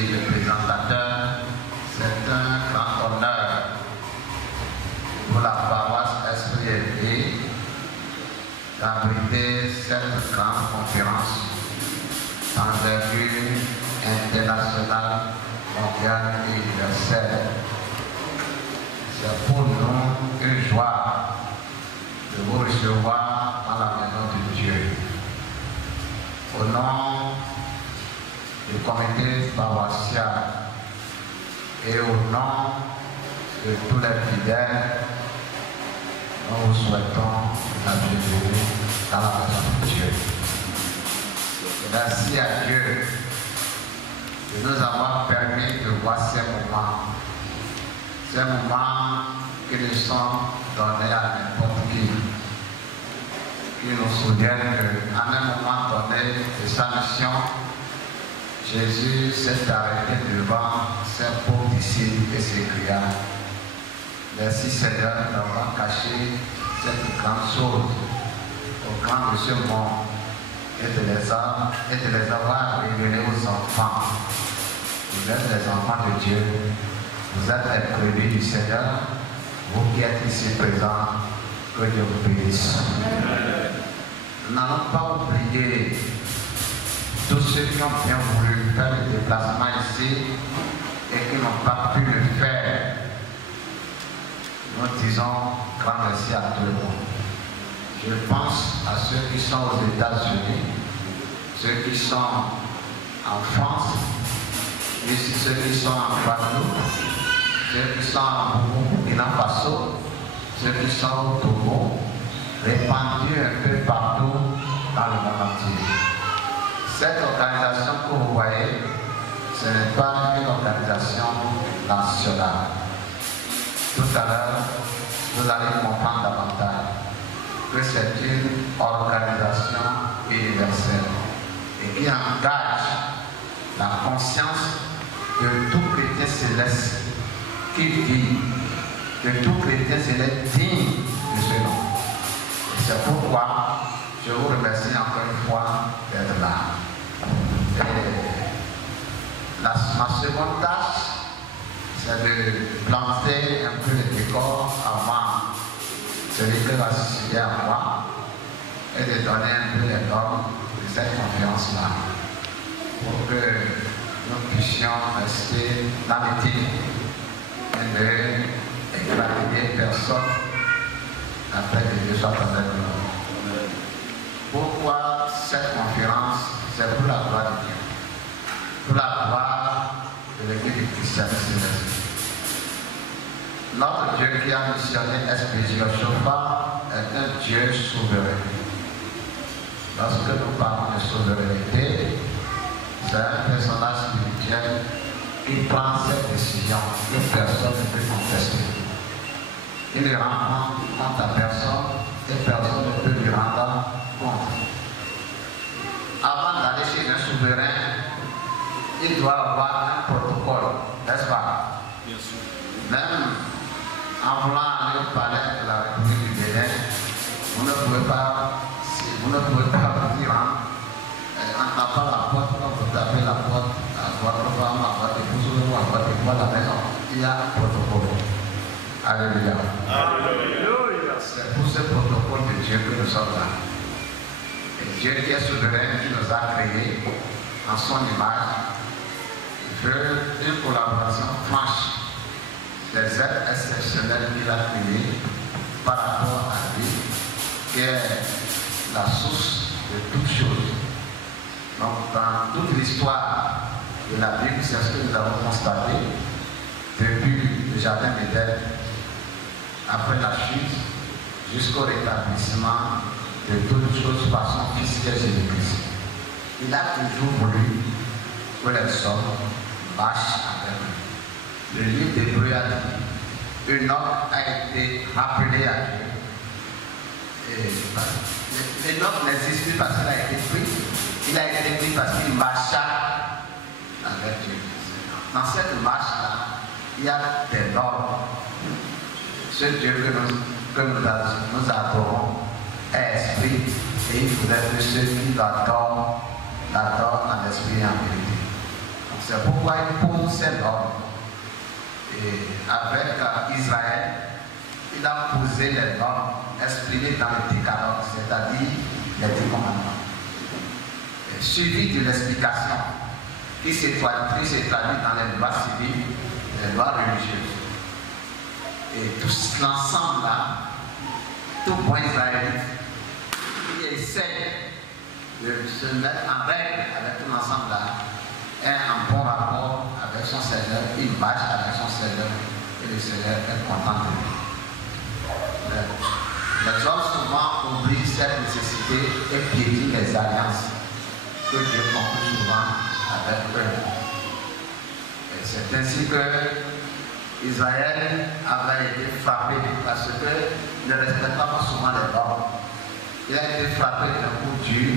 dit le présentateur, c'est un grand honneur pour la paroisse Esprit élevé d'abriter cette grande conférence d'envergure internationale, mondiale et universelle. C'est pour nous une joie de vous recevoir dans la maison de Dieu. Au nom du comité paroissial et au nom de tous les fidèles, nous vous souhaitons la bienvenue dans la maison de Dieu. Merci à Dieu de nous avoir permis de voir ces moments qui nous sont donnés à n'importe qui nous souviennent qu'à un moment donné de sa mission, Jésus s'est arrêté devant ses pauvres disciples et s'écria: merci Seigneur d'avoir caché cette grande chose au grand de ce monde et de les avoir révélés aux enfants. Vous êtes les enfants de Dieu, vous êtes les brebis du Seigneur, vous qui êtes ici présents, que Dieu vous bénisse. Nous n'allons pas oublier tous ceux qui ont bien voulu faire le déplacement ici et qui n'ont pas pu le faire. Nous disons grand merci à tout le monde. Je pense à ceux qui sont aux États-Unis, ceux qui sont en France, ici ceux qui sont en Guadeloupe, ceux qui sont en Burkina Faso, ceux qui sont au Togo, répandus un peu partout dans le monde entier. Cette organisation que vous voyez, ce n'est pas une organisation nationale. Tout à l'heure, vous allez comprendre davantage que c'est une organisation universelle et qui engage la conscience de tout chrétien céleste qui vit, de tout chrétien céleste digne de ce nom. Et c'est pourquoi je vous remercie encore une fois d'être là. Ma seconde tâche, c'est de planter un peu le décor avant celui qui va succéder à moi et de donner un peu les normes de cette conférence-là pour que nous puissions rester dans l'éthique et ne éclater personne après que Dieu soit avec nous. Pourquoi cette conférence? C'est pour la gloire de Dieu, pour la gloire de l'Église du christianisme. Notre Dieu qui a missionné SPJ Oshofa est un Dieu souverain. Lorsque nous parlons de souveraineté, c'est un personnage spirituel qui prend cette décision que personne ne peut contester. Il ne rend compte à personne et personne ne peut lui rendre compte. Avant d'aller chez un souverain, il doit avoir un protocole, n'est-ce pas? Bien sûr. Même en voulant aller au palais de la République du Bénin, vous ne pouvez pas venir en tapant la porte, quand vous tapez la porte, à votre femme, à votre épouse ou à votre épouse à la maison. Il y a un protocole. Alléluia. Alléluia. C'est pour ce protocole de Dieu que nous sommes là. Et Dieu qui est souverain, qui nous a créés en son image, veut une collaboration franche des êtres exceptionnels qu'il a créés par rapport à lui, qui est la source de toutes choses. Donc, dans toute l'histoire de la Bible, c'est ce que nous avons constaté depuis le jardin d'Éden, après la chute, jusqu'au rétablissement de toutes choses par son Fils qui est Jésus-Christ. Il a toujours voulu que les hommes marchent avec lui. Le livre d'Hébreux a dit: Enoch a été rappelé à Dieu. Enoch n'existe plus parce qu'il a été pris. Il a été pris parce qu'il marcha avec Dieu. Dans cette marche-là, il y a des normes. Ce Dieu que nous adorons est esprit, et il faudrait que ceux qui l'adorent en esprit et en vérité. C'est pourquoi il pose ses normes. Et avec Israël, il a posé les normes exprimées dans le décalogue, c'est-à-dire les 10 commandements. Suivi de l'explication qui s'est traduite dans les lois civiles, les lois religieuses. Et tout l'ensemble là, tout bon israélite, qui essaie de se mettre en règle avec tout l'ensemble là, est en bon rapport avec son Seigneur, il marche avec son Seigneur et le Seigneur est content de lui. Les hommes souvent oublient cette nécessité et piétinent les alliances que Dieu conclut souvent avec eux. Et c'est ainsi que Israël avait été frappé parce qu'il ne respectait pas souvent les normes. Il a été frappé d'un coup dur,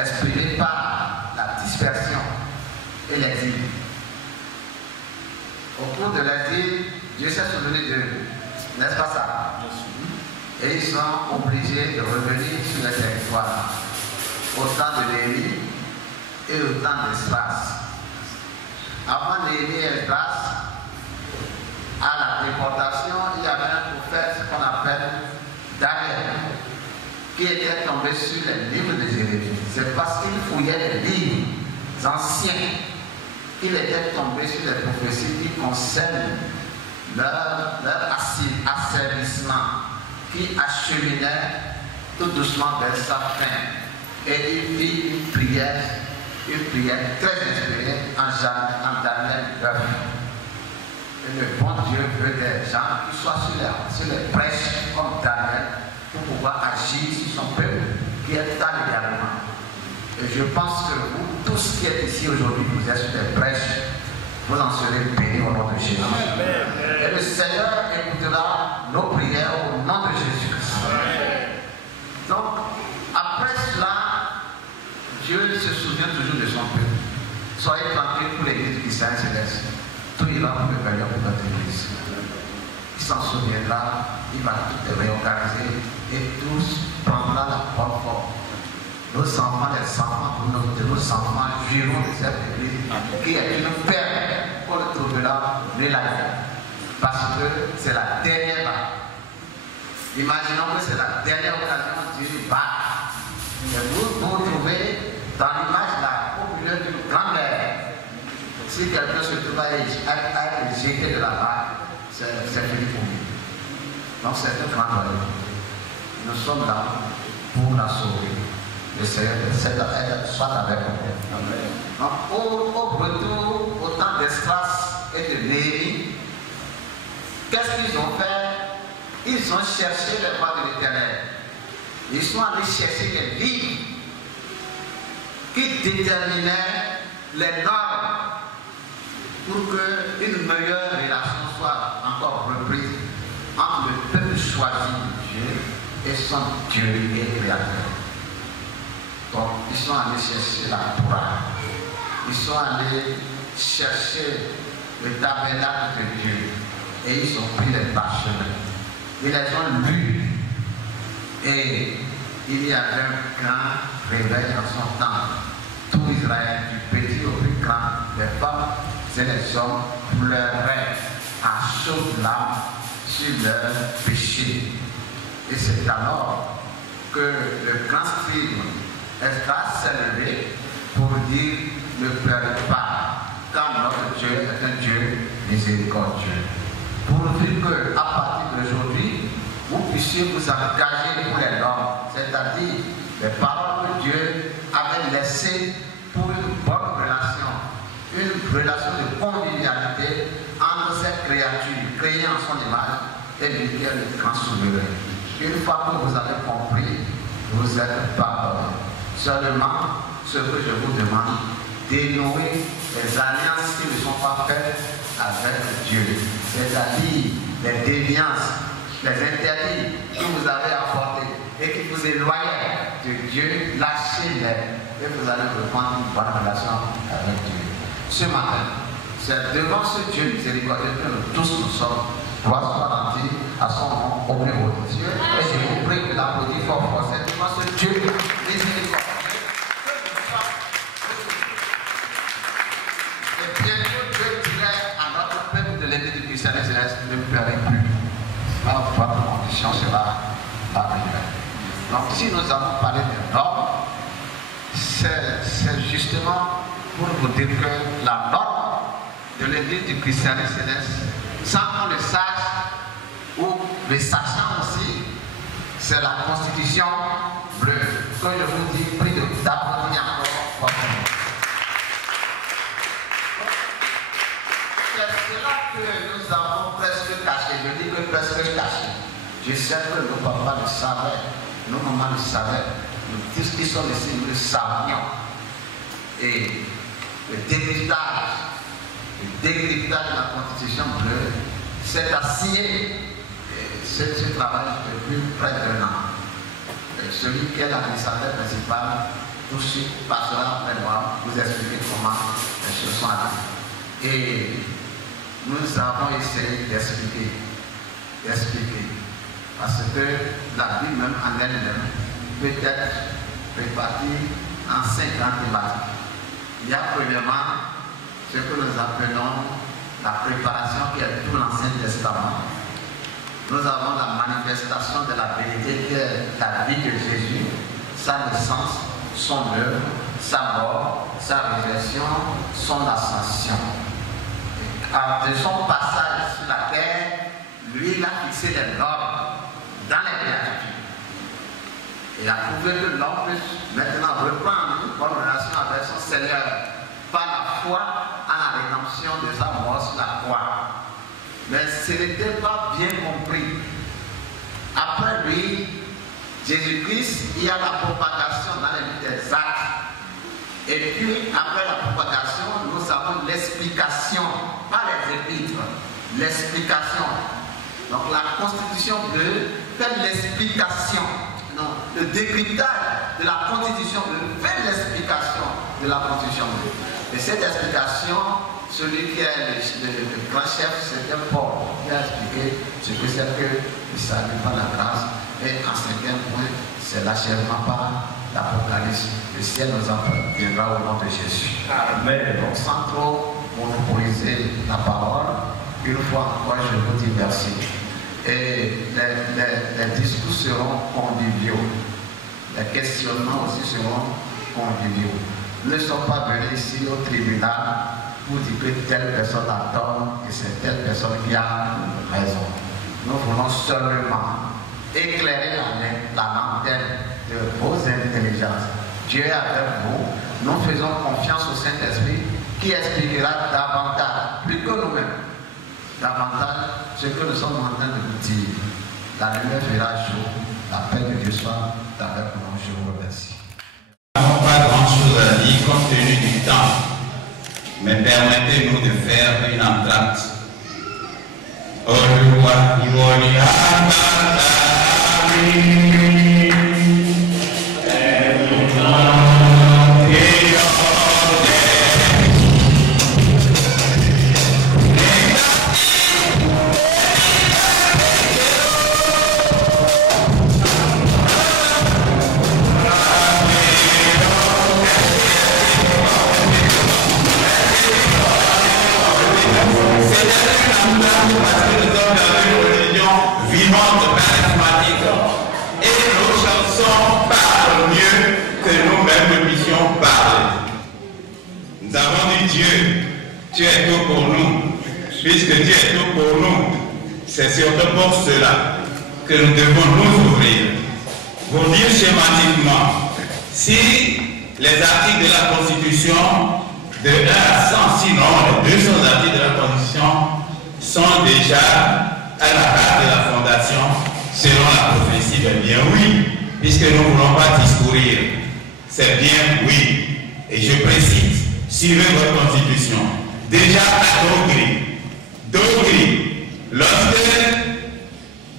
exprimé par la dispersion et l'exil. Au cours de l'exil, Dieu s'est souvenu d'eux, n'est-ce pas ça? Et ils sont obligés de revenir sur le territoire au temps de Néhémie et au temps d'Esdras. Avant Néhémie et Esdras, à la déportation, il y avait un prophète qu'on appelle Daniel, qui était tombé sur les livres de Jérémie. C'est parce qu'il fouillait les livres anciens qu'il était tombé sur les prophéties qui concernent leur asservissement, qui acheminait tout doucement vers sa fin. Et il fit une prière très inspirée en Daniel 9. Et le bon Dieu veut des gens qui soient sur les brèches comme Daniel pour pouvoir agir sur son peuple qui est dans l'égarement. Et je pense que vous, tous qui êtes ici aujourd'hui, vous êtes sur les brèches, vous en serez bénis au nom de Jésus. Amen. Et le Seigneur écoutera nos prières au nom de Jésus-Christ. Donc, après cela, Dieu se souvient toujours de son peuple. Soyez tranquilles pour l'église du Saint-Céleste. Tout ira pour le Seigneur pour notre église. Il s'en souviendra, il va tout réorganiser et tous prendra la bonne forme. Nos enfants, les enfants de nos enfants jouiront de cette église qui est une perle qu'on ne trouvera ni la vie. Parce que c'est la dernière vague. Imaginons que c'est la dernière occasion d'une vague. Et vous vous trouvez dans l'image là, au milieu d'une grande mer. Si quelqu'un se trouve à être jeté de la vague, c'est fini pour lui. Donc c'est un grand problème. Nous sommes là pour la sauver. Le Seigneur soit avec nous. Donc au retour, au temps d'Esdras et de Néhémie, qu'est-ce qu'ils ont fait? Ils ont cherché les voies de l'Éternel. Ils sont allés chercher les livres qui déterminaient les normes pour qu'une meilleure relation soit encore reprise entre le peuple choisi de Dieu et son Dieu et créateur. Donc, ils sont allés chercher la Torah. Ils sont allés chercher le tabernacle de Dieu. Et ils ont pris les parchemins. Ils les ont lus. Et il y avait un grand réveil en son temps. Tout Israël, du petit au plus grand, les femmes et les hommes pleuraient à chaudes larmes sur leur péché. Et c'est alors que le grand scribe Esdras s'est levé pour dire: ne pleurez pas, car notre Dieu est un Dieu miséricordieux. Pour dire qu'à partir d'aujourd'hui, vous puissiez vous engager pour les normes, c'est-à-dire les paroles que Dieu avait laissées pour une bonne relation de convivialité entre cette créature créée en son image et lui qui est le grand souverain. Une fois que vous avez compris, vous êtes pardonné. Seulement, ce que je vous demande, dénouer les alliances qui ne sont pas faites avec Dieu, c'est-à-dire les déviances, les interdits que vous avez apportés et qui vous éloignaient de Dieu, lâchez-les et vous allez reprendre une bonne relation avec Dieu. Ce matin, c'est devant ce Dieu miséricordieux que nous tous nous sommes. Gloire soit rendue à son nom au plus haut des cieux. Et je vous prie de l'applaudir fort fort. C'est devant ce Dieu miséricordieux que nous sommes. ne paierai plus. Votre condition sera la meilleure. Donc si nous avons parlé des normes, c'est justement pour vous dire que la norme de l'église du christianisme céleste, sans qu'on le sache, ou le sachant aussi, c'est la constitution bleue. Que je vous dis, prie d'applaudir encore. C'est cela que nous avons presque caché. Je dis que presque caché. Je sais que nos papas le savaient, nos mamans le savaient, nous tous qui sommes ici, nous le savions. Et le décryptage de la constitution bleue s'est assigné. Ce travail depuis près d'un an. Et celui qui est l'administrateur principal, tout de suite passera après moi, vous expliquer comment les choses sont arrivées. Et nous avons essayé d'expliquer. Parce que la Bible même en elle-même peut être répartie en 5 grandes thématiques. Il y a premièrement ce que nous appelons la préparation qui est tout l'Ancien Testament. Nous avons la manifestation de la vérité qui est la vie de Jésus, sa naissance, son œuvre, sa mort, sa résurrection, son ascension. De son passage sur la terre, lui, il a fixé les normes dans les béatitudes. Il a prouvé que l'homme peut maintenant reprendre une bonne relation avec son Seigneur par la foi à la rédemption de sa mort sur la croix. Mais ce n'était pas bien compris. Après lui, Jésus-Christ, il y a la propagation dans les livres des actes. Et puis, après la propagation, nous avons l'explication, pas les épîtres, l'explication. Donc la constitution bleue fait l'explication, non, le décryptage de la constitution bleue fait l'explication de la constitution bleue. Et cette explication, celui qui est le grand chef, c'était Paul, qui a expliqué ce que c'est que le salut par la grâce. Et en 5e point, c'est l'achèvement par l'Apocalypse. Le ciel nous en viendra au nom de Jésus. Amen. Donc sans trop monopoliser la parole, une fois encore, je vous dis merci. Et les discours seront conviviaux. Les questionnements aussi seront conviviaux. Nous ne sommes pas venus ici au tribunal pour dire que telle personne a tort et c'est telle personne qui a raison. Nous voulons seulement éclairer la lanterne de vos intelligences. Dieu est avec vous. Nous faisons confiance au Saint-Esprit qui expliquera davantage, plus que nous-mêmes, davantage ce que nous sommes en train de vous dire. La lumière verra jour. La paix de Dieu soit avec nous. Je vous remercie. Nous n'avons pas grand-chose à dire compte tenu du temps. Mais permettez-nous de faire une entracte. Tu es tout pour nous. Puisque Dieu est tout pour nous, c'est surtout pour cela que nous devons nous ouvrir. Pour dire schématiquement, si les articles de la Constitution de 1 à 100, sinon les 200 articles de la Constitution sont déjà à la base de la fondation selon la prophétie, bien oui, puisque nous ne voulons pas discourir. C'est bien oui. Et je précise, suivez votre Constitution. Déjà à Dogri, lorsque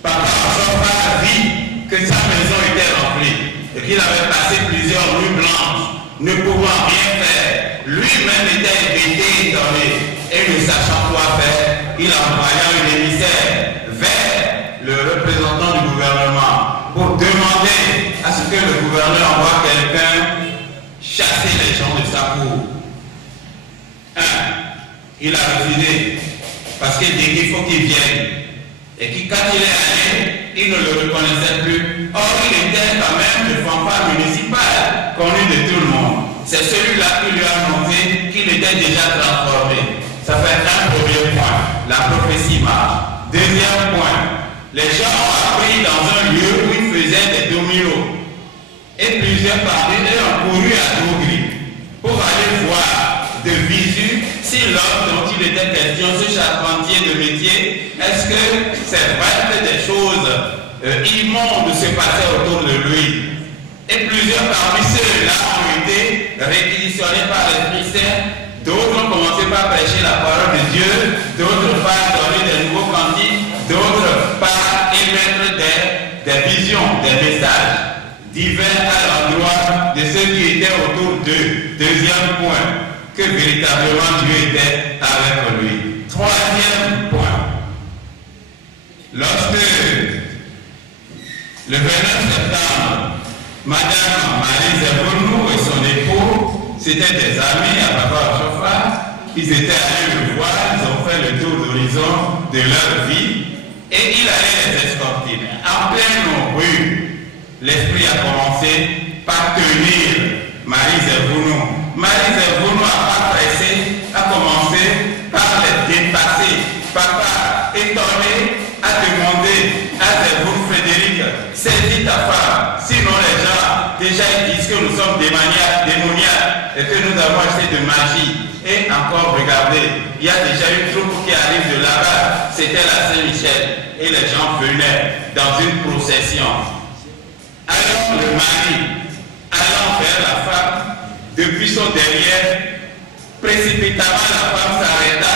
Papa Sofa a dit que sa maison était remplie et qu'il avait passé plusieurs nuits blanches, ne pouvant rien faire, lui-même était embêté, étonné, et ne sachant quoi faire, il envoya un émissaire vers le représentant du gouvernement pour demander à ce que le gouverneur envoie quelqu'un chasser les gens de sa cour. Il a refusé parce qu'il dit qu'il faut qu'il vienne. et qui, quand il est allé, il ne le reconnaissait plus. Or, il était quand même le fanfare municipal, connu de tout le monde. C'est celui-là qui lui a annoncé qu'il était déjà transformé. Ça fait un premier point. La prophétie marche. Deuxième point. Les gens ont appris dans un lieu où ils faisaient des dominos. Et plusieurs parmi eux ont couru à Dougri pour aller voir de visu si l'homme dont il était question, ce charpentier de métier, est-ce que c'est vrai que des choses immondes se passaient autour de lui. Et plusieurs parmi ceux-là ont été réquisitionnés par l'Esprit Saint. D'autres ont commencé par prêcher la parole de Dieu, d'autres par donner des nouveaux cantiques, d'autres par émettre des visions, des messages divers à l'endroit de ceux qui étaient autour d'eux. Deuxième point, que véritablement Dieu était avec lui. Troisième point, lorsque le 29 septembre, Madame Marie Zerbonou et son époux, c'était des amis à Papa Ochofa, ils étaient allés le voir, ils ont fait le tour d'horizon de leur vie et il allait les escorter. En pleine rue, l'esprit a commencé par tenir Marie Zerbonou. Marie Zerbonou n'a pas pressé, a commencé par les dépasser. Papa, étonné, a demandé à Zerbonou: Frédéric, saisis ta femme, sinon les gens déjà ils disent que nous sommes démoniaques et que nous avons acheté de magie. Et encore, regardez, il y a déjà une troupe qui arrive de là-bas, c'était la Saint-Michel, et les gens venaient dans une procession. Alors le mari, allant vers la femme, depuis son derrière, précipitamment la femme s'arrêta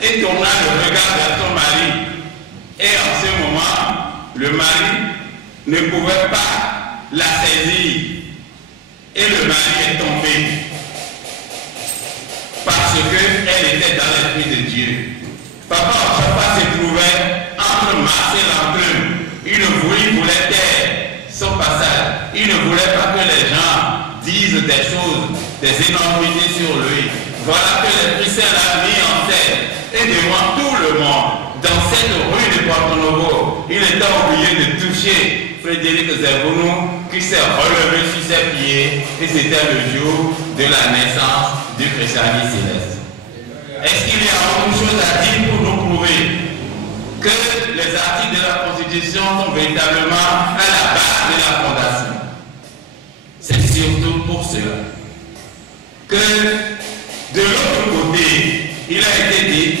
et tourna le regard vers son mari. Et en ce moment, le mari ne pouvait pas la saisir. Et le mari est tombé. Parce qu'elle était dans l'esprit de Dieu. Papa Ochofa se trouvait entre Marseille et l'enclume. Il voulait taire son passage. Il ne voulait pas que les gens disent des choses, des énormités sur lui. Voilà que l'Esprit Saint l'a mis en tête. Et devant tout le monde, dans cette rue de Porto Novo, il était obligé de toucher Frédéric Zerbonou, qui s'est relevé sur ses pieds, et c'était le jour de la naissance du chrétianisme céleste. Est-ce qu'il y a autre chose à dire pour nous prouver que les articles de la Constitution sont véritablement à la base de la fondation? C'est surtout pour cela que de l'autre côté, il a été dit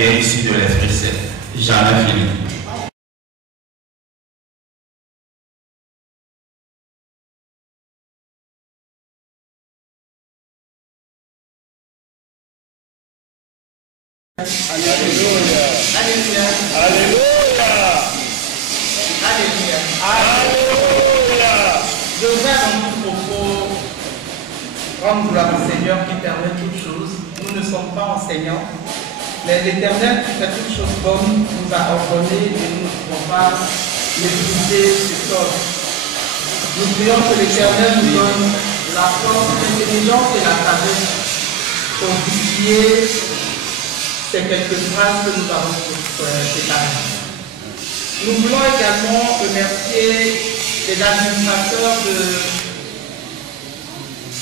qui est issu de l'Esprit Saint. J'en ai fini. Alléluia. Alléluia. Alléluia. Alléluia. Alléluia. Je voudrais dans mon propos rendre gloire au Seigneur qui permet toutes choses. Nous ne sommes pas enseignants, mais l'Éternel qui fait toutes choses bonnes nous a ordonné et nous ne pouvons pas mépriser ce sort. Nous prions que l'Éternel nous donne la force, l'intelligence et la sagesse pour distiller ces quelques phrases que nous avons séparées. Nous voulons également remercier les administrateurs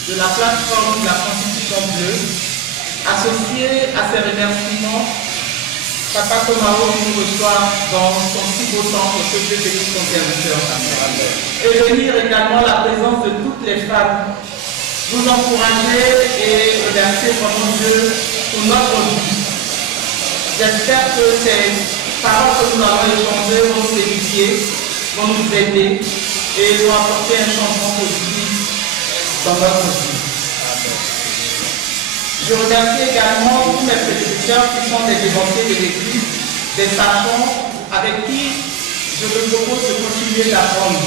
de la plateforme de la Constitution Bleue, associés à ces remerciements, Papa Komao qui nous reçoit dans son si beau temple, que Dieu bénisse son serviteur. Et venir également la présence de toutes les femmes, vous encourager et remercier vraiment Dieu pour notre vie. J'espère que ces paroles que nous allons échanger vont nous édifier, vont nous aider et vont apporter un changement positif dans notre vie. Je remercie également tous mes prédécesseurs qui sont des dévotés de l'Église, des sachants avec qui je me propose de continuer d'apprendre.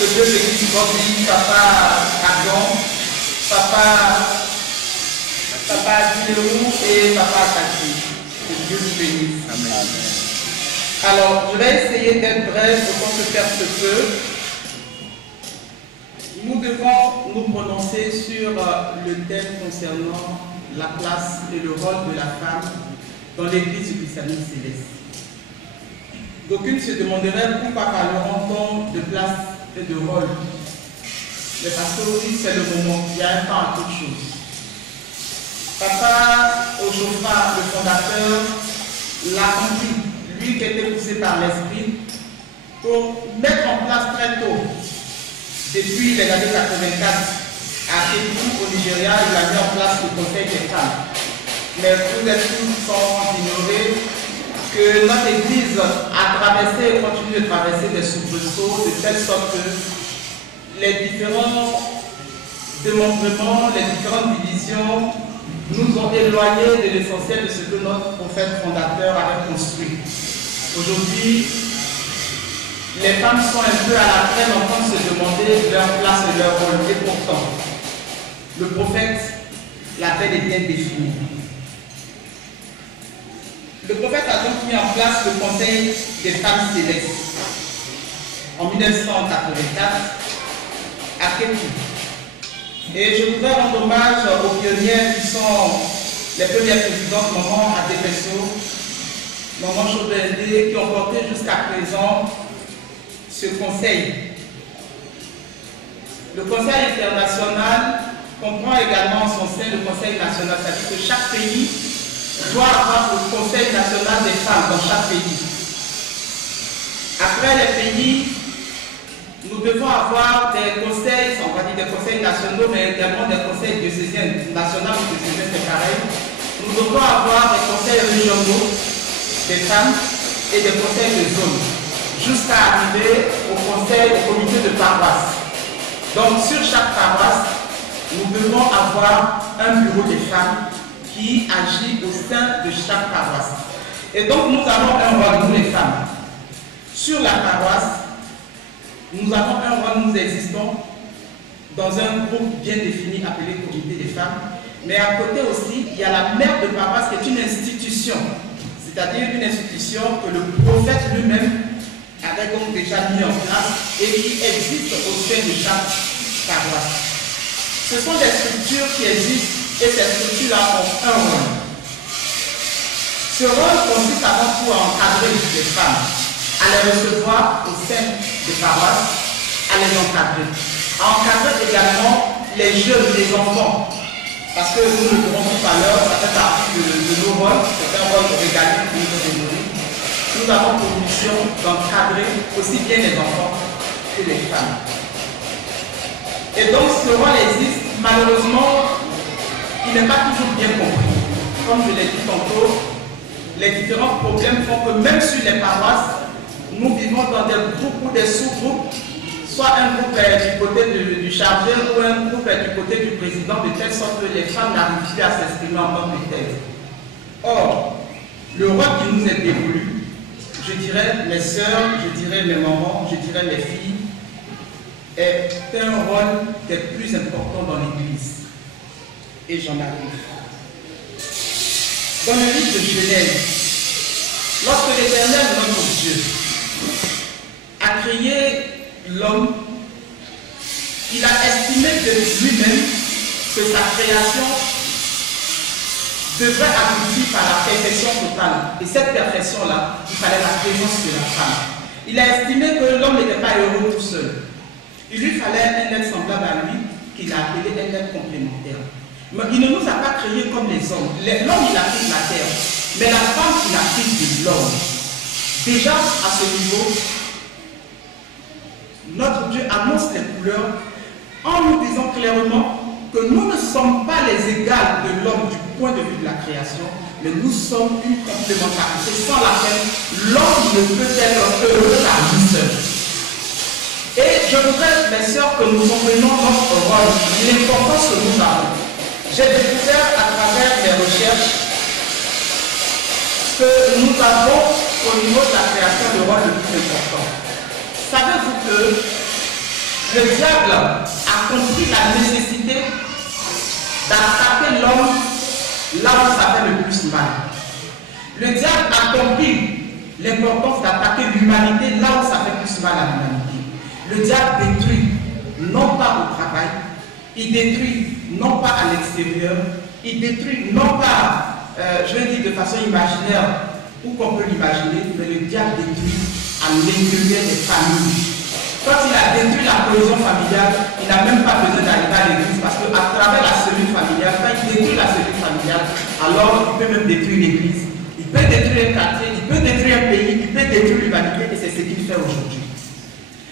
Que Dieu bénisse votre vie, Papa Argan, Papa Dilérou et Papa Kaki. Que Dieu vous bénisse. Amen. Alors, je vais essayer d'être bref autant que faire se peut. Nous devons nous prononcer sur le thème concernant la place et le rôle de la femme dans l'Église du christianisme céleste. D'aucuns se demanderaient pourquoi parleront-on de place et de rôle. Mais parce que oui, c'est le moment, il y a un temps à toute chose. Papa Ojofa, le fondateur, l'a compris, lui qui était poussé par l'esprit, pour mettre en place très tôt, depuis les années 84, à Kékou, au Nigeria, il a mis en place le Conseil des femmes. Mais vous êtes tous sans ignorer que notre Église a traversé et continue de traverser des soubresauts de telle sorte que les différents démembrements, les différentes divisions nous ont éloignés de l'essentiel de ce que notre prophète fondateur avait construit. Aujourd'hui, les femmes sont un peu à la traîne en train de se demander leur place et leur rôle. Et pourtant, le prophète l'avait bien défini. Le prophète a donc mis en place le Conseil des femmes célestes en 1984 à Kékou. Et je voudrais rendre hommage aux pionnières qui sont les premières présidentes, Maman Adépesso, Maman Chobendé, qui ont porté jusqu'à présent ce conseil. Le Conseil international comprend également en son sein le Conseil national, c'est-à-dire que chaque pays doit avoir le Conseil national des femmes dans chaque pays. Après les pays, nous devons avoir des conseils, on va dire des conseils nationaux, mais également des conseils diocésains, nationaux ou diocésains, c'est pareil. Nous devons avoir des conseils régionaux des femmes et des conseils de zone, jusqu'à arriver au conseil, au comité de paroisse. Donc sur chaque paroisse, nous devons avoir un bureau des femmes qui agit au sein de chaque paroisse. Et donc nous avons un rôle, nous les femmes. Sur la paroisse, nous avons un rôle, nous existons dans un groupe bien défini appelé Comité des femmes. Mais à côté aussi, il y a la mère de paroisse qui est une institution, c'est-à-dire une institution que le prophète lui-même avait donc déjà mis en place et qui existe au sein de chaque paroisse. Ce sont des structures qui existent et ces structures-là ont un rôle. Ce rôle consiste avant tout à encadrer les femmes, à les recevoir au sein des paroisses, à les encadrer. À encadrer également les jeunes, les enfants. Parce que nous le dirons tout à l'heure, ça fait partie de nos rôles, c'est un rôle régalique que nous devons donner. Nous avons pour mission d'encadrer aussi bien les enfants que les femmes. Et donc ce rôle existe, malheureusement, il n'est pas toujours bien compris. Comme je l'ai dit tantôt, les différents problèmes font que même sur les paroisses, nous vivons dans des groupes ou des sous-groupes, soit un groupe du côté du chargé ou un groupe du côté du président, de telle sorte que les femmes n'arrivent plus à s'exprimer en tant que telles. Or, le rôle qui nous est dévolu, je dirais mes sœurs, je dirais mes mamans, je dirais mes filles, est un rôle des plus importants dans l'Église. Et j'en arrive. Dans le livre de Genèse, lorsque l'Éternel, notre Dieu, a créé l'homme, il a estimé de lui-même que sa création devrait aboutir par la perfection totale. Et cette perfection-là, il fallait la présence de la femme. Il a estimé que l'homme n'était pas heureux tout seul. Il lui fallait un être semblable à lui, qu'il a appelé un être complémentaire. Mais il ne nous a pas créés comme les hommes. L'homme, il a pris la terre. Mais la femme, il a pris de l'homme. Déjà, à ce niveau, notre Dieu annonce les couleurs en nous disant clairement que nous ne sommes pas les égales de l'homme du point de vue de la création, mais nous sommes une complémentarité sans laquelle l'homme ne peut être heureux à lui seul. Et je voudrais, mes sœurs, que nous comprenions notre rôle, l'importance que nous avons. J'ai découvert à travers mes recherches que nous avons au niveau de la création le rôle le plus important. Savez-vous que le diable a compris la nécessité d'attaquer l'homme là où ça fait le plus mal. Le diable a compris l'importance d'attaquer l'humanité là où ça fait plus mal à l'humanité. Le diable détruit non pas au travail, il détruit non pas à l'extérieur, il détruit non pas, je vais dire de façon imaginaire, ou qu'on peut l'imaginer, mais le diable détruit à l'intérieur des familles. Quand il a détruit la cohésion familiale, il n'a même pas besoin d'arriver à l'église parce qu'à travers la cellule familiale, quand il détruit la cellule familiale, alors il peut même détruire l'église, il peut détruire un quartier, il peut détruire un pays, il peut détruire l'humanité et c'est ce qu'il fait aujourd'hui.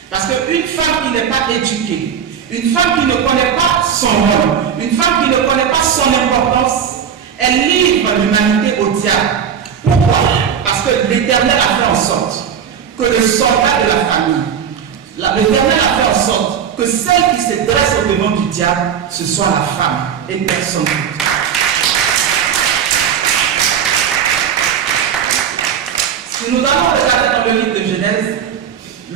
Parce qu'une femme qui n'est pas éduquée, une femme qui ne connaît pas son rôle, une femme qui ne connaît pas son importance, elle livre l'humanité au diable. Pourquoi? Parce que l'Éternel a fait en sorte que le soldat de la famille, l'Éternel a fait en sorte que celle qui se dresse au devant du diable, ce soit la femme et personne d'autre. Si nous allons regarder dans le livre de Genèse,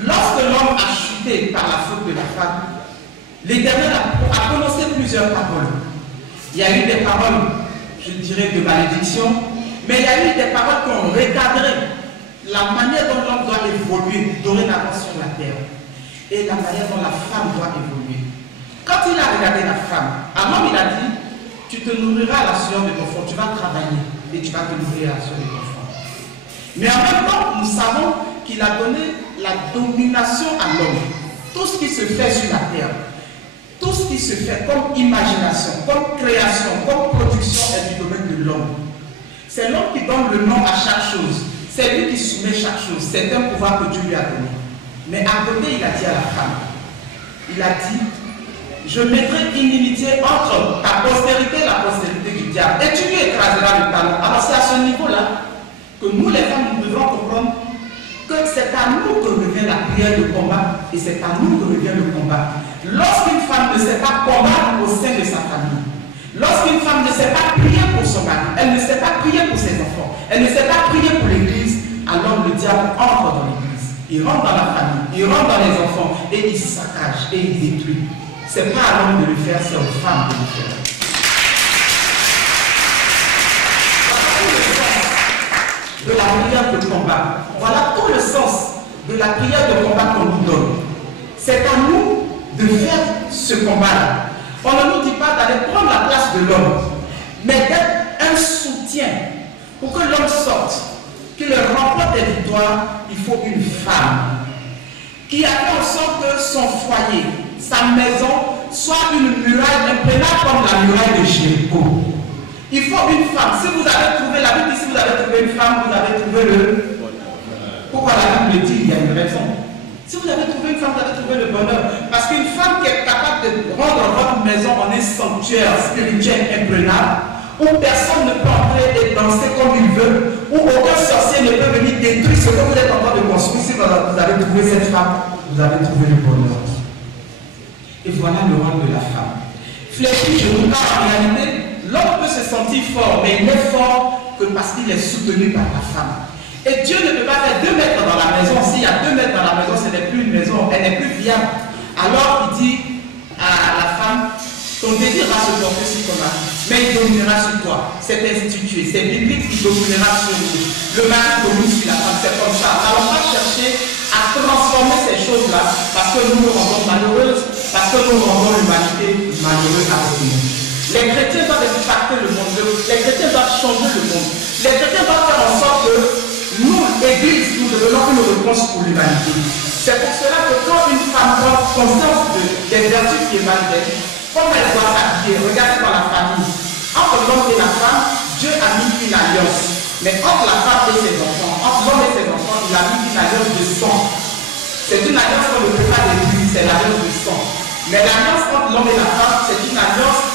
lorsque l'homme a chuté par la faute de la femme, l'Éternel a prononcé plusieurs paroles. Il y a eu des paroles, je dirais, de malédiction, mais il y a eu des paroles qui ont recadré la manière dont l'homme doit évoluer dorénavant sur la terre et la manière dont la femme doit évoluer. Quand il a regardé la femme, à l'homme il a dit, tu te nourriras à la sueur de ton front, tu vas travailler et tu vas te nourrir à la sueur de ton front. Mais en même temps, nous savons qu'il a donné la domination à l'homme. Tout ce qui se fait sur la terre, tout ce qui se fait comme imagination, comme création, comme production est du domaine de l'homme. C'est l'homme qui donne le nom à chaque chose. C'est lui qui soumet chaque chose. C'est un pouvoir que Dieu lui a donné. Mais à côté, il a dit à la femme, il a dit, je mettrai inimitié entre ta postérité et la postérité du diable. Et tu lui écraseras le talon. Alors c'est à ce niveau-là que nous, les femmes, nous devons comprendre que c'est à nous que revient la prière de combat et c'est à nous que revient le combat. Lorsqu'une femme ne sait pas combattre au sein de sa famille, lorsqu'une femme ne sait pas prier pour son mari, elle ne sait pas prier pour ses enfants, elle ne sait pas prier pour l'église, alors le diable entre dans l'église. Il rentre dans la famille, il rentre dans les enfants et il saccage et il détruit. C'est pas à l'homme de le faire, c'est aux femmes de le faire. De la prière de combat. Voilà tout le sens de la prière de combat qu'on nous donne. C'est à nous de faire ce combat-là. On ne nous dit pas d'aller prendre la place de l'homme, mais d'être un soutien pour que l'homme sorte, qu'il remporte des victoires. Il faut une femme qui a fait en sorte que son foyer, sa maison, soit une muraille imprenable comme la muraille de Jéricho. Il faut une femme. Si vous avez trouvé la Bible, si vous avez trouvé une femme, vous avez trouvé le... Pourquoi la Bible dit? Il y a une raison. Si vous avez trouvé une femme, vous avez trouvé le bonheur. Parce qu'une femme qui est capable de rendre votre maison en un sanctuaire spirituel imprenable, où personne ne peut entrer et danser comme il veut, où aucun sorcier ne peut venir détruire ce que vous êtes en train de construire. Si vous avez trouvé cette femme, vous avez trouvé le bonheur. Et voilà le rôle de la femme. Fléchis, je vous parle en réalité, l'homme peut se sentir fort, mais il est fort que parce qu'il est soutenu par la femme. Et Dieu ne peut pas faire 2 mètres dans la maison. S'il y a 2 mètres dans la maison, ce n'est plus une maison, elle n'est plus viable. Alors il dit à la femme, ton désir va se porter sur ton mari, mais il dominera sur toi. C'est institué, c'est biblique, il dominera sur vous. Le mari domine sur la femme, c'est comme ça. Alors on va chercher à transformer ces choses-là parce que nous nous rendons malheureuses, parce que nous rendons l'humanité malheureuse avec nous. Les chrétiens doivent impacter le monde, les chrétiens doivent changer le monde. Les chrétiens doivent faire en sorte que nous, l'Église, nous devenons une réponse pour l'humanité. C'est pour cela que quand une femme prend conscience des vertus qui émanent d'elle, comme elle doit s'habiller, regardez dans la famille. Entre l'homme et la femme, Dieu a mis une alliance. Mais entre la femme et ses enfants, entre l'homme et ses enfants, il a mis une alliance de sang. C'est une alliance qu'on ne peut pas détruire, c'est l'alliance de sang. Mais l'alliance entre l'homme et la femme, c'est une alliance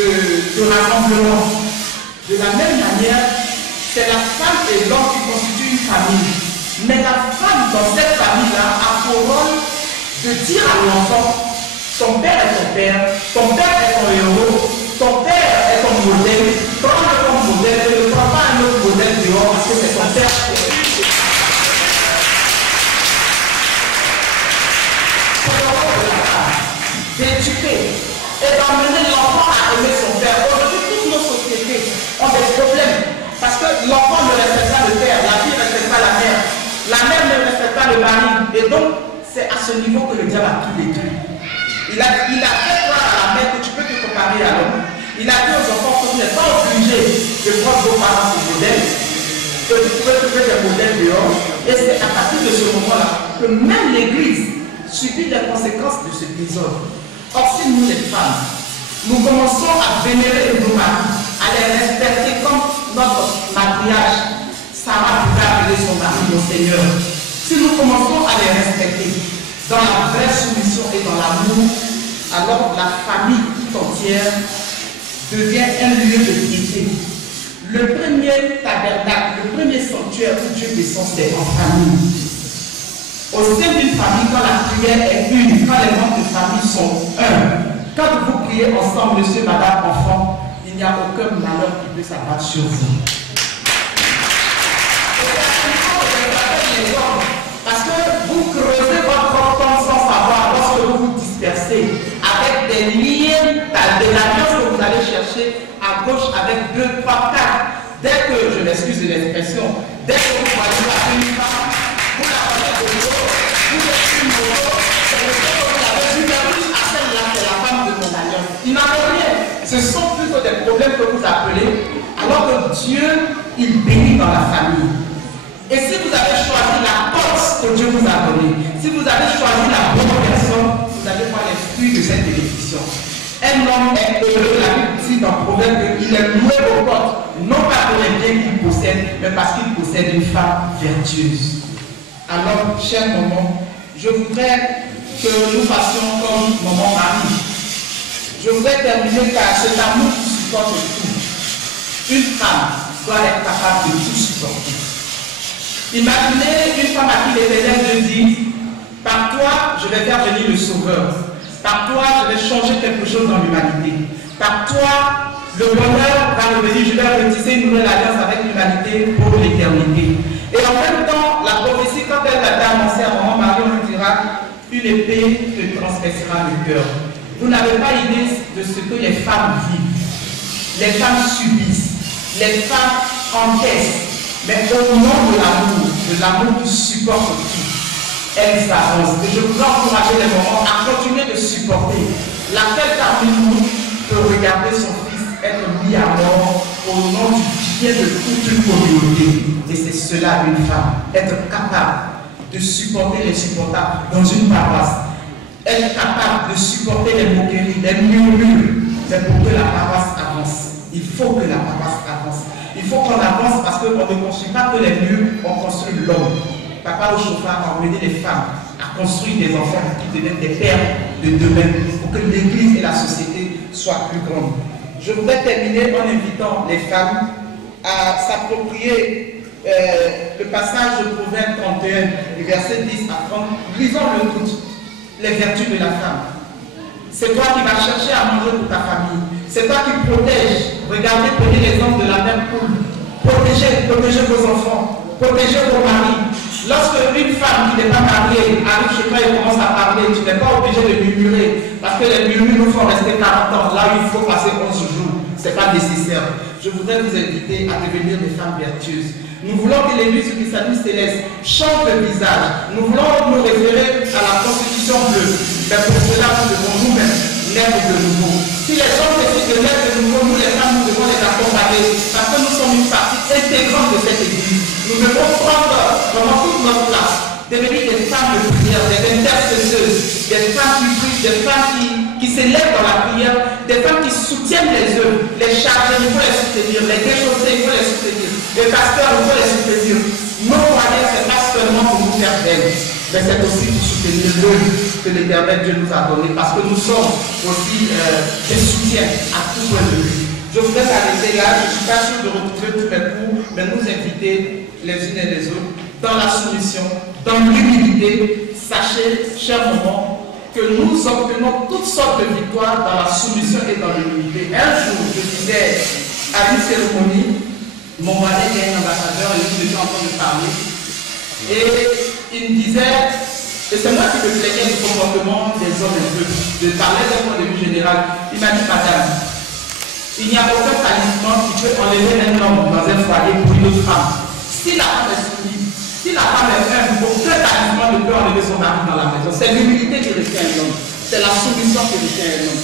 de rassemblement. De la même manière, c'est la femme et l'homme qui constituent une famille. Mais la femme dans cette famille-là a pour rôle de dire à l'enfant, ton père est ton père est ton héros, ton père est ton modèle, prends-le comme modèle, ne prends pas un autre modèle dehors parce que c'est ton père. C'est le rôle de la femme, d'éduquer et d'emmener l'enfant à aimer son père. Aujourd'hui, toutes nos sociétés ont des problèmes parce que l'enfant ne respecte pas le père, la fille ne respecte pas la mère ne respecte pas le mari. Et donc, c'est à ce niveau que le diable a tout détruit. Il a fait croire à la mère que tu peux te comparer à l'homme. Il a dit aux enfants que vous n'êtes pas obligés de prendre vos parents comme modèles, que vous pouvez trouver des modèles dehors. Et c'est à partir de ce moment-là que même l'Église subit les conséquences de ce désordre. Or, si nous les femmes, nous commençons à vénérer nos maris, à les respecter comme notre matriarche, Sarah pouvait appeler son mari mon Seigneur. Si nous commençons à les respecter dans la vraie soumission et dans l'amour, alors la famille tout entière devient un lieu de piété. Le premier tabernacle, le premier sanctuaire où Dieu descend, c'est en famille. Au sein d'une famille, quand la prière est une, quand les membres de famille sont un, quand vous priez ensemble, monsieur, madame, enfant, il n'y a aucun malheur qui peut s'abattre sur vous. Parce que vous creusez votre propre sans savoir lorsque vous vous dispersez avec des liens d'alliance que vous allez chercher à gauche avec 2, 3, 4. Dès que, je m'excuse de l'expression, dès que vous voyez une femme, vous la voyez de l'eau, vous êtes une moto, c'est le fait que vous l'avez vu, à celle-là, c'est la femme de mon alliance. Il n'en a rien. Ce sont plutôt des problèmes que vous appelez, alors que Dieu, il bénit dans la famille. Et si vous avez choisi la force que Dieu vous a donnée, si vous avez choisi la bonne personne, vous allez voir les fruits de cette bénédiction. Un homme est heureux, la Bible dit dans Proverbe qu'il est loué aux portes, non pas pour les biens qu'il possède, mais parce qu'il possède une femme vertueuse. Alors, chers mamans, je voudrais que nous fassions comme maman Marie. Je voudrais terminer par cet amour qui supporte tout. Une femme doit être capable de tout supporter. Imaginez une femme à qui l'Éternel dit, par toi, je vais faire venir le Sauveur. Par toi, je vais changer quelque chose dans l'humanité. Par toi, le bonheur va revenir. Je vais retisser une nouvelle alliance avec l'humanité pour l'éternité. Et en même temps, la prophétie, quand elle a annoncé à maman Marie, on lui dira, une épée te transpercera le cœur. Vous n'avez pas idée de ce que les femmes vivent. Les femmes subissent. Les femmes encaissent. Mais au nom de l'amour qui supporte tout, elles avancent. Et je voudrais encourager les mamans à continuer de supporter. Laquelle parmi nous peut regarder son fils être mis à mort au nom du bien de toute une communauté. Et c'est cela une femme, être capable de supporter les supportables dans une paroisse, être capable de supporter les moqueries, les murmures, c'est pour que la paroisse avance. Il faut que la paroisse avance. Il faut qu'on avance parce qu'on ne construit pas que les murs, on construit l'homme. Papa au chauffard a emmené les femmes à construire des enfants qui deviennent des pères de demain pour que l'Église et la société soient plus grandes. Je voudrais terminer en invitant les femmes à s'approprier le passage de Proverbe 31, du verset 10 à 30. Lisons-le toutes, les vertus de la femme. C'est toi qui vas chercher à manger pour ta famille. C'est toi qui protèges. Regardez, prenez l'exemple de la même poule. Protégez vos enfants. Protégez vos maris. Lorsque une femme qui n'est pas mariée arrive chez toi et commence à parler, tu n'es pas obligé de murmurer. Parce que les murmures nous font rester 40 ans. Là où il faut passer 11 jours. Ce n'est pas nécessaire. Je voudrais vous inviter à devenir des femmes vertueuses. Nous voulons que l'Église du Christianisme céleste change le visage. Nous voulons nous référer à la Constitution bleue. Mais pour cela, nous devons nous-mêmes naître de nouveau. Si les gens décident de naître de nouveau, nous les femmes, nous devons les accompagner. Parce que nous sommes une partie intégrante de cette Église. Nous devons prendre vraiment toute notre place. Devenir des femmes de prière, des intercesseuses, des femmes qui prient, des femmes qui s'élèvent dans la prière, des femmes qui soutiennent les œuvres, les chargés, il faut les soutenir, les déchaussés, il faut les soutenir, les pasteurs, il faut les soutenir. Nos moyens, ce n'est pas seulement pour nous faire d'elle, mais c'est aussi pour soutenir l'œuvre que l'Éternel Dieu nous a donné, parce que nous sommes aussi des soutiens à tout point de vue. Je voudrais arrêter là, je ne suis pas sûr de retrouver tous mes cours, mais nous inviter les unes et les autres dans la soumission, dans l'humilité. Sachez, chers moments, que nous obtenons toutes sortes de victoires dans la soumission et dans l'humilité. Un jour, je disais à une cérémonie, mon mari est un ambassadeur et nous étions en train de parler. Et il me disait, et c'est moi qui me plaignais du comportement des hommes et peu. Je parlais d'un point de vue général. Il m'a dit, madame, il n'y a aucun talisman qui peut enlever un homme dans un foyer pour une autre femme. Si la femme est soumise, si la femme est ferme, aucun talisman ne peut enlever son mari dans la maison. C'est l'humilité qui retient un homme. C'est la soumission qui retient un homme.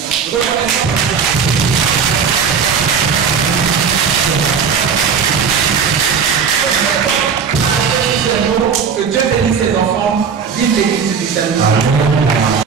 Que Dieu bénisse ses enfants, vive l'Église du Seigneur.